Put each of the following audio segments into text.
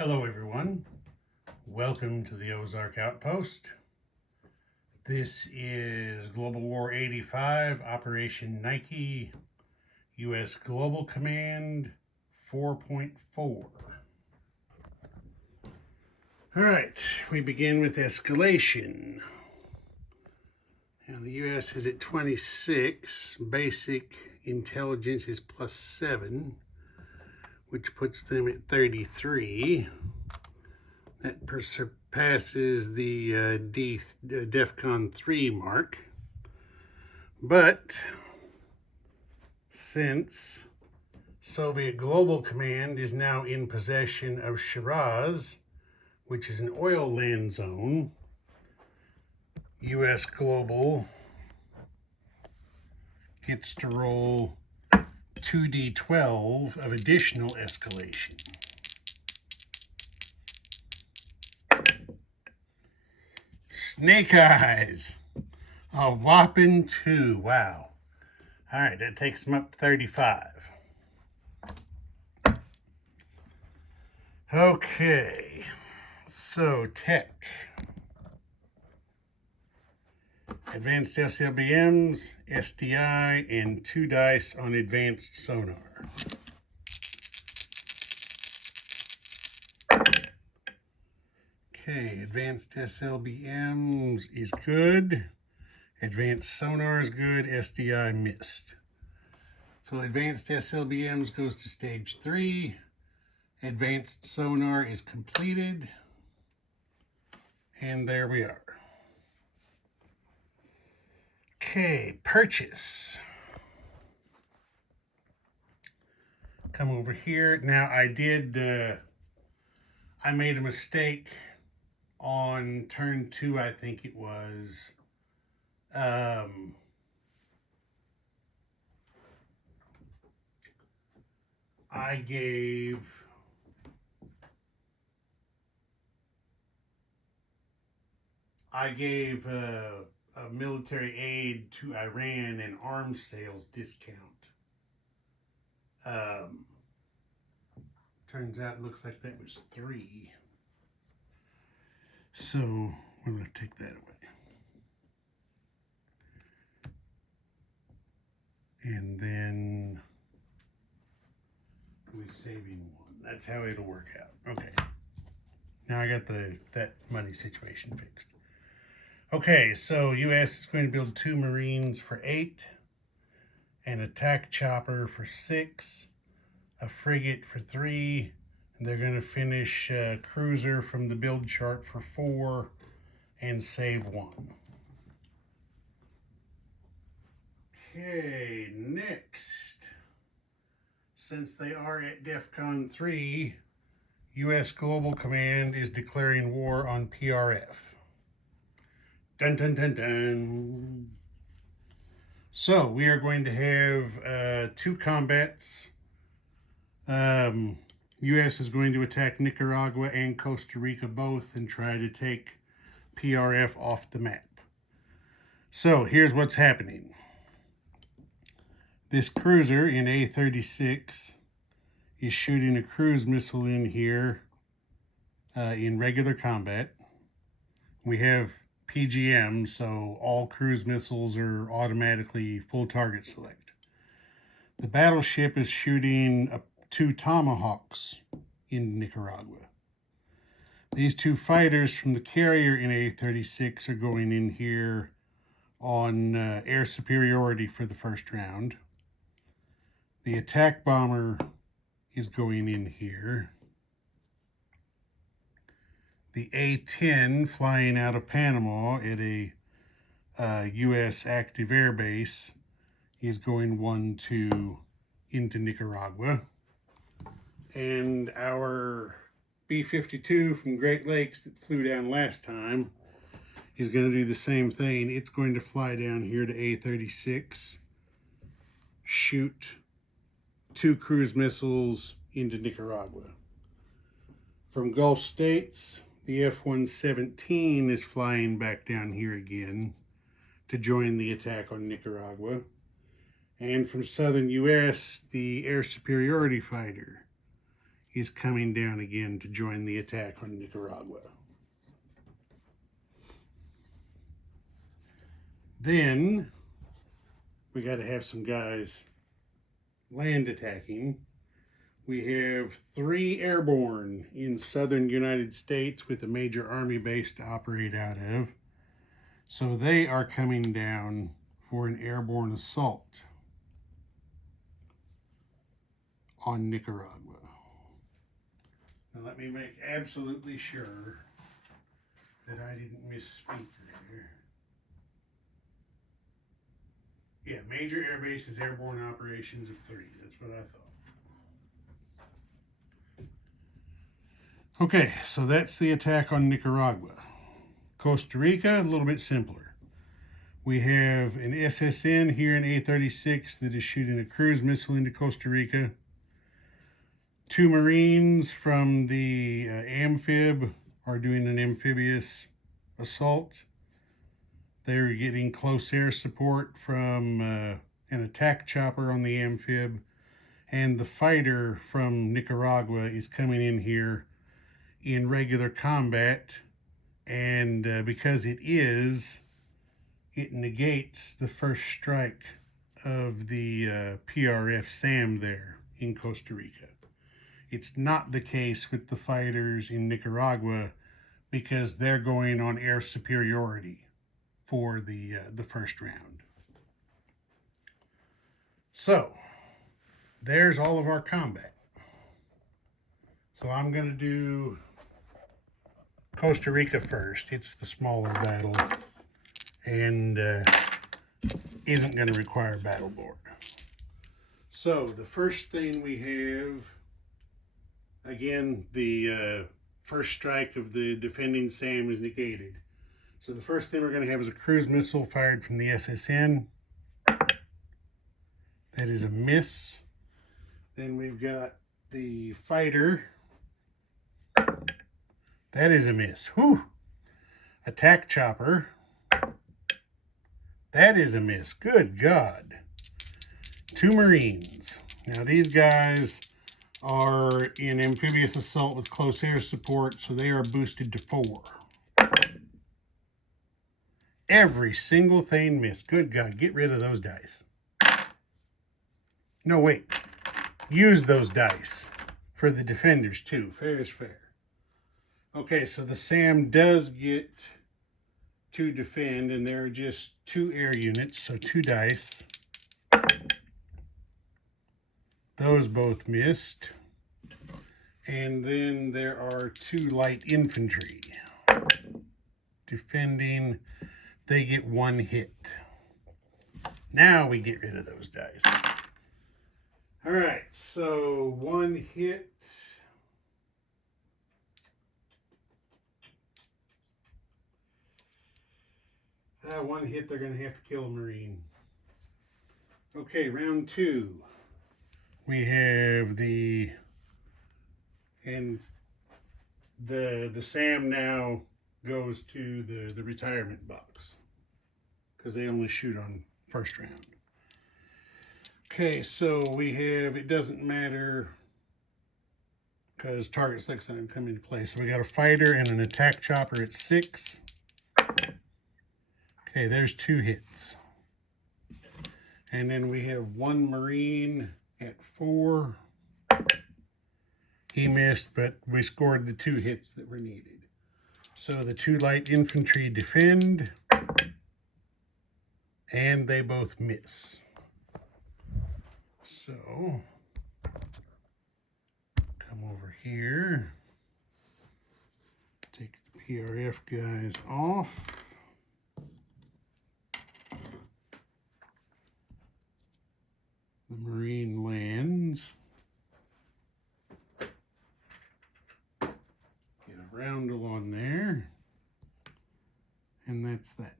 Hello everyone, welcome to the Ozark Outpost. This is Global War 85, Operation Nike, U.S. Global Command 4.4. Alright, we begin with escalation. Now the U.S. is at 26, basic intelligence is +7, which puts them at 33. That surpasses the DEFCON 3 mark. But since Soviet Global Command is now in possession of Shiraz, which is an oil land zone, U.S. Global gets to roll 2d12 of additional escalation. Snake eyes, a whopping 2. Wow. All right, that takes them up to 35. Okay, so tech. Advanced SLBMs, SDI, and 2 dice on advanced sonar. Okay, advanced SLBMs is good. Advanced sonar is good. SDI missed. So advanced SLBMs goes to stage 3. Advanced sonar is completed. And there we are. Okay, purchase. Come over here. Now I made a mistake on turn 2, I think it was. I gave a military aid to Iran and arms sales discount. Turns out it looks like that was 3. So we're going to take that away. And then we're saving 1. That's how it'll work out. Okay. Now I got that money situation fixed. Okay, so U.S. is going to build 2 Marines for 8, an attack chopper for 6, a frigate for 3, and they're going to finish cruiser from the build chart for 4 and save 1. Okay, next. Since they are at DEFCON 3, U.S. Global Command is declaring war on PRF. Dun, dun, dun, dun. So we are going to have 2 combats. U.S. is going to attack Nicaragua and Costa Rica both and try to take PRF off the map. So here's what's happening. This cruiser in A36 is shooting a cruise missile in here in regular combat. We have PGM, so all cruise missiles are automatically full target select. The battleship is shooting 2 Tomahawks in Nicaragua. These 2 fighters from the carrier in A36 are going in here on air superiority for the first round. The attack bomber is going in here. The A-10 flying out of Panama at a U.S. active air base is going 1-2 into Nicaragua. And our B-52 from Great Lakes that flew down last time is going to do the same thing. It's going to fly down here to A-36, shoot 2 cruise missiles into Nicaragua. From Gulf States, the F-117 is flying back down here again to join the attack on Nicaragua. And from southern U.S., the air superiority fighter is coming down again to join the attack on Nicaragua. Then we got to have some guys land attacking. We have 3 airborne in southern United States with a major army base to operate out of. So they are coming down for an airborne assault on Nicaragua. Now let me make absolutely sure that I didn't misspeak there. Yeah, major air bases, airborne operations of 3. That's what I thought. Okay, so that's the attack on Nicaragua. Costa Rica, a little bit simpler. We have an SSN here in A-36 that is shooting a cruise missile into Costa Rica. 2 Marines from the amphib are doing an amphibious assault. They're getting close air support from an attack chopper on the amphib. And the fighter from Nicaragua is coming in here in regular combat. And because it negates the first strike of the PRF SAM there in Costa Rica. It's not the case with the fighters in Nicaragua because they're going on air superiority for the first round. So, there's all of our combat. So I'm going to do Costa Rica first. It's the smaller battle and isn't going to require battle board. So the first thing we have, again, the first strike of the defending SAM is negated. So the first thing we're going to have is a cruise missile fired from the SSN. That is a miss. Then we've got the fighter. That is a miss. Whew. Attack chopper. That is a miss. Good God. 2 Marines. Now these guys are in amphibious assault with close air support, so they are boosted to 4. Every single thing missed. Good God, get rid of those dice. No, wait. Use those dice for the defenders too. Fair is fair. Okay, so the SAM does get to defend, and there are just 2 air units, so 2 dice. Those both missed. And then there are 2 light infantry. Defending, they get 1 hit. Now we get rid of those dice. All right, so 1 hit. 1 hit, they're going to have to kill a Marine. Okay, round 2. We have the SAM now goes to the retirement box because they only shoot on first round. Okay, so we have, it doesn't matter because target selection doesn't come into play. So we got a fighter and an attack chopper at 6. Okay, there's 2 hits. And then we have 1 Marine at 4. He missed, but we scored the 2 hits that were needed. So the 2 light infantry defend, and they both miss. So, come over here, take the PRF guys off. The Marine lands. Get a roundel on there. And that's that.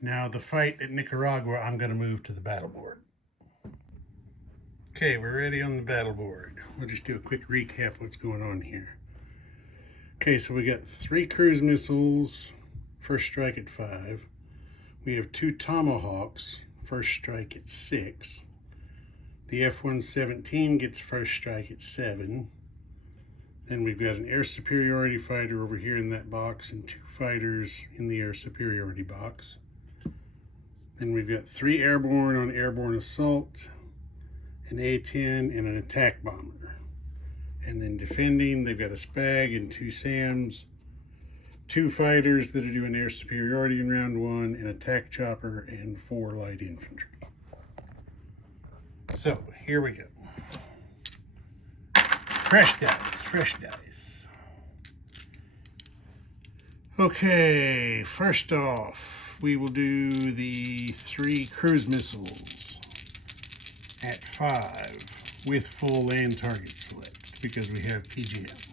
Now the fight at Nicaragua, I'm going to move to the battle board. Okay, we're ready on the battle board. We'll just do a quick recap of what's going on here. Okay, so we got 3 cruise missiles, first strike at 5. We have 2 Tomahawks, first strike at 6. The F-117 gets first strike at 7. Then we've got an air superiority fighter over here in that box and 2 fighters in the air superiority box. Then we've got 3 airborne on airborne assault, an A-10, and an attack bomber. And then defending, they've got a SPAG and 2 SAMs, 2 fighters that are doing air superiority in round 1, an attack chopper, and 4 light infantry. So here we go. Fresh dice. Okay, first off, we will do the 3 cruise missiles at 5 with full land target select because we have PGM.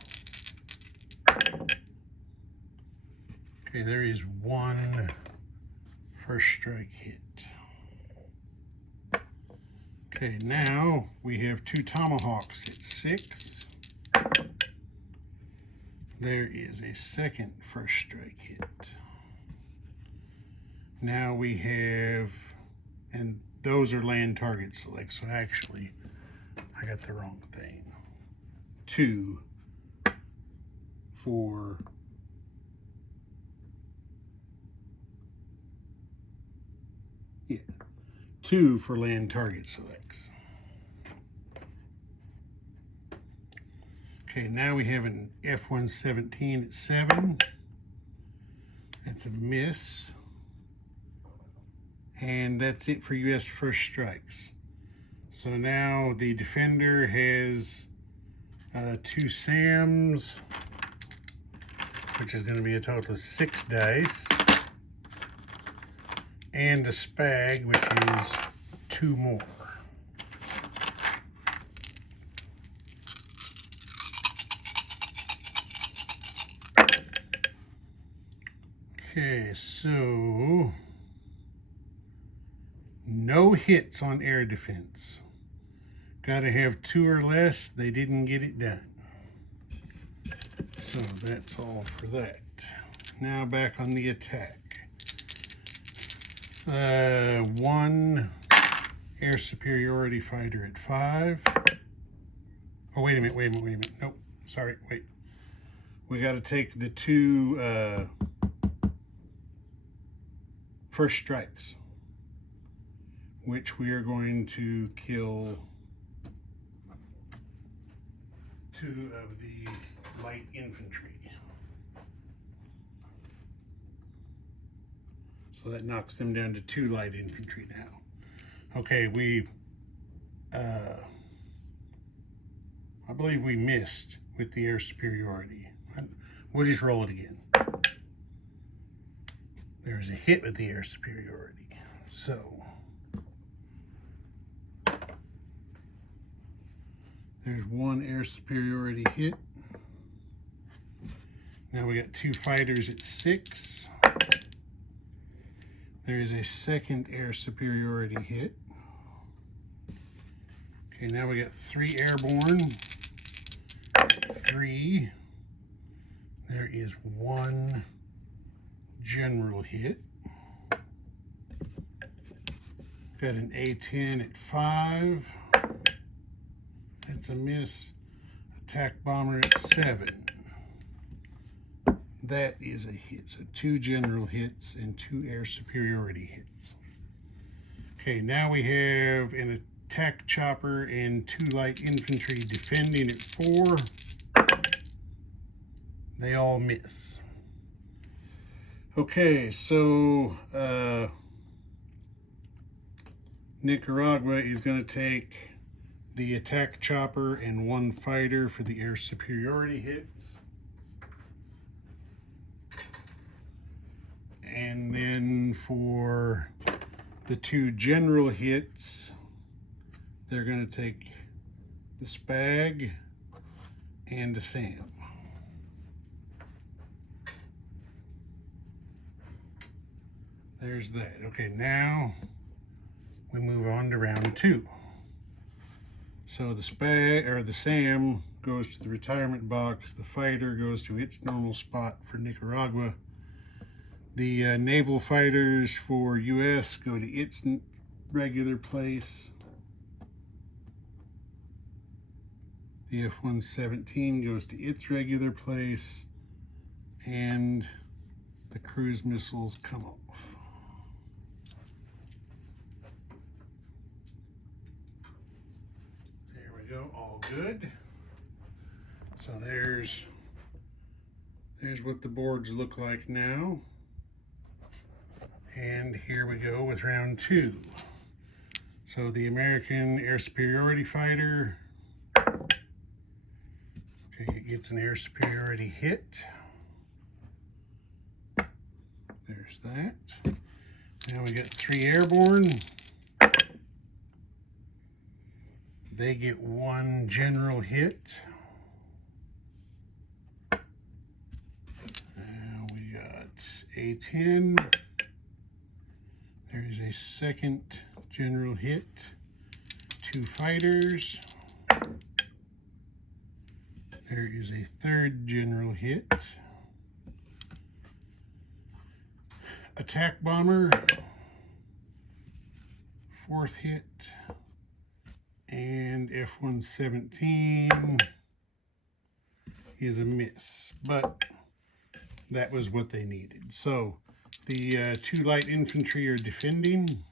Okay, there is 1 first strike hit. Okay, now we have 2 Tomahawks at 6. There is a second first strike hit. Now we have, and those are land target select, so actually I got the wrong thing. 2 for yeah, 2 for land target selects. Okay, now we have an F-117 at 7. That's a miss. And that's it for U.S. first strikes. So now the defender has 2 SAMs, which is going to be a total of 6 dice, and a SPAG, which is 2 more. Okay, so no hits on air defense. Got to have 2 or less. They didn't get it done. So that's all for that. Now back on the attack. 1 air superiority fighter at 5. Oh, wait a minute. Nope, sorry, wait. We got to take the 2 first strikes, which we are going to kill 2 of the light infantry. So that knocks them down to 2 light infantry now. Okay, I believe we missed with the air superiority. We'll just roll it again. There's a hit with the air superiority. So there's 1 air superiority hit. Now we got 2 fighters at 6. There is a second air superiority hit. Okay, now we got 3 airborne. 3. There is 1 general hit. Got an A-10 at 5. That's a miss. Attack bomber at 7. That is a hit. So 2 general hits and 2 air superiority hits. Okay, now we have an attack chopper and 2 light infantry defending at 4. They all miss. Okay, so Nicaragua is going to take the attack chopper and 1 fighter for the air superiority hits. And then for the 2 general hits, they're going to take the SPAG and a SAM. There's that. Okay, now we move on to round 2. So the SPAG or the SAM goes to the retirement box. The fighter goes to its normal spot for Nicaragua. The naval fighters for US go to its regular place. The F-117 goes to its regular place, and the cruise missiles come off. There we go, all good. So there's what the boards look like now. And here we go with round 2. So the American Air Superiority Fighter, okay, it gets an air superiority hit. There's that. Now we got 3 airborne. They get 1 general hit. Now we got A-10. There's a 2nd general hit. 2 fighters. There is a 3rd general hit. Attack bomber. 4th hit. And F-117 is a miss, but that was what they needed. So the 2 light infantry are defending.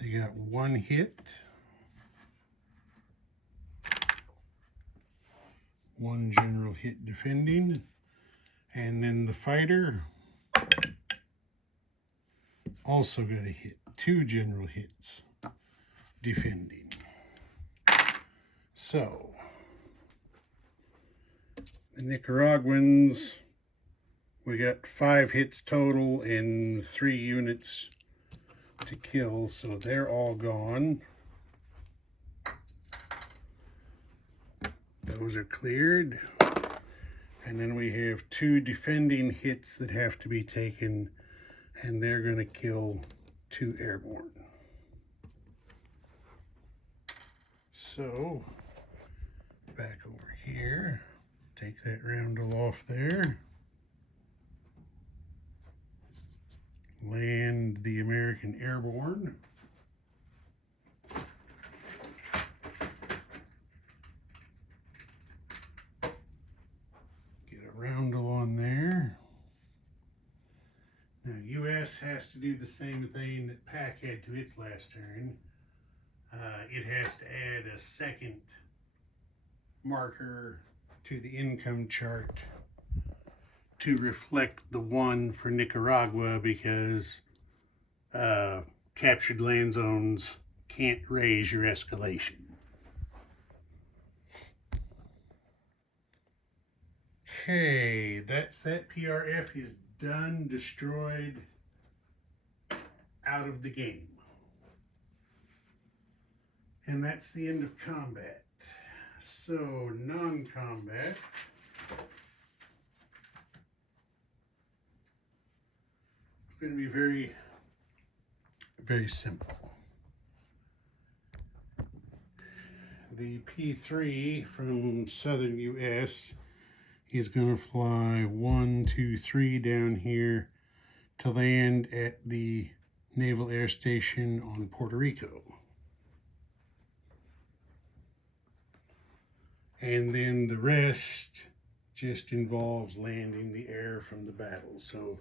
They got 1 hit, 1 general hit defending, and then the fighter also got a hit, 2 general hits defending. So the Nicaraguans, we got 5 hits total and 3 units to kill, so they're all gone. Those are cleared. And then we have 2 defending hits that have to be taken, and they're going to kill 2 airborne. So, back over here, take that roundel off there. Land the American airborne. Get a roundel on there. Now, US has to do the same thing that PAC had to its last turn. It has to add a 2nd marker to the income chart to reflect the 1 for Nicaragua, because captured land zones can't raise your escalation. Okay, that's that. PRF is done, destroyed, out of the game. And that's the end of combat. So, non-combat. It's going to be very, very simple. The P3 from southern US is going to fly 1, 2, 3 down here to land at the Naval Air Station on Puerto Rico. And then the rest just involves landing the air from the battle. So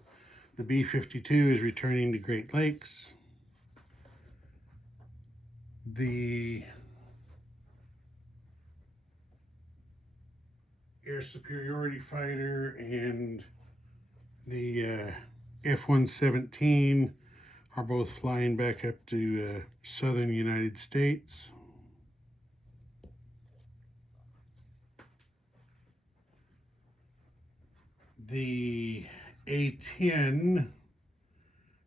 the B-52 is returning to Great Lakes. The Air Superiority Fighter and the F-117 are both flying back up to southern United States. The A-10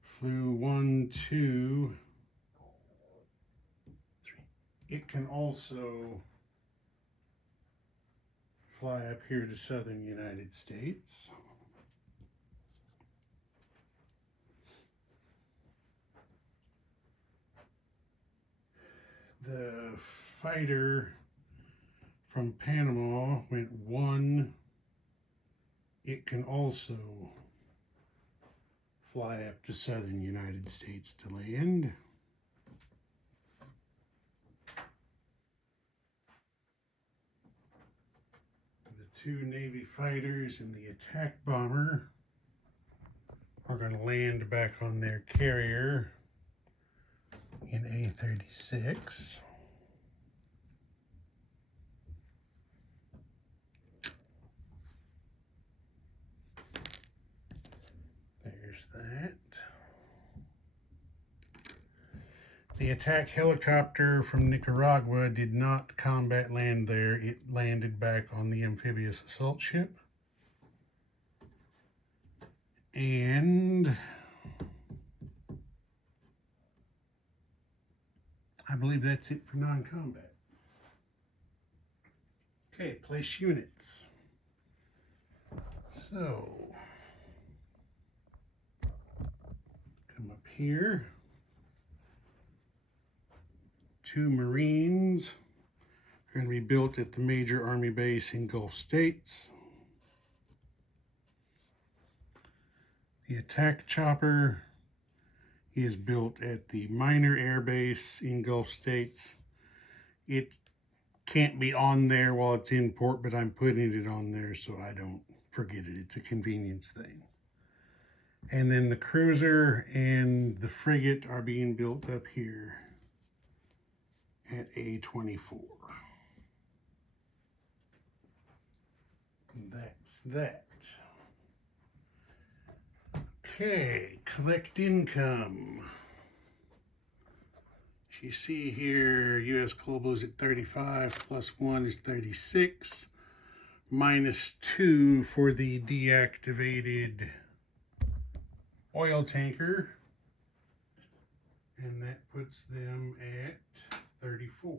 flew 1, 2, 3. It can also fly up here to southern United States. The fighter from Panama went 1. It can also fly up to southern United States to land. two Navy fighters and the attack bomber are going to land back on their carrier in A-36. There's that. The attack helicopter from Nicaragua did not combat land there. It landed back on the amphibious assault ship. And I believe that's it for non-combat. Okay, place units. So, come up here. Two Marines are going to be built at the major Army base in Gulf States. The attack chopper is built at the minor air base in Gulf States. It can't be on there while it's in port, but I'm putting it on there so I don't forget it. It's a convenience thing. And then the cruiser and the frigate are being built up here at A-24. That's that. Okay, collect income. As you see here, US Global is at 35, plus 1 is 36, minus 2 for the deactivated oil tanker, and that puts them at 34.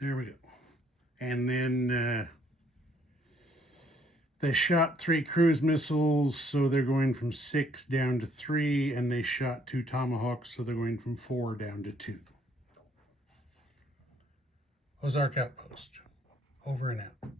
There we go. And then they shot 3 cruise missiles, so they're going from 6 down to 3, and they shot 2 Tomahawks, so they're going from 4 down to 2. Ozark Outpost. Over and out.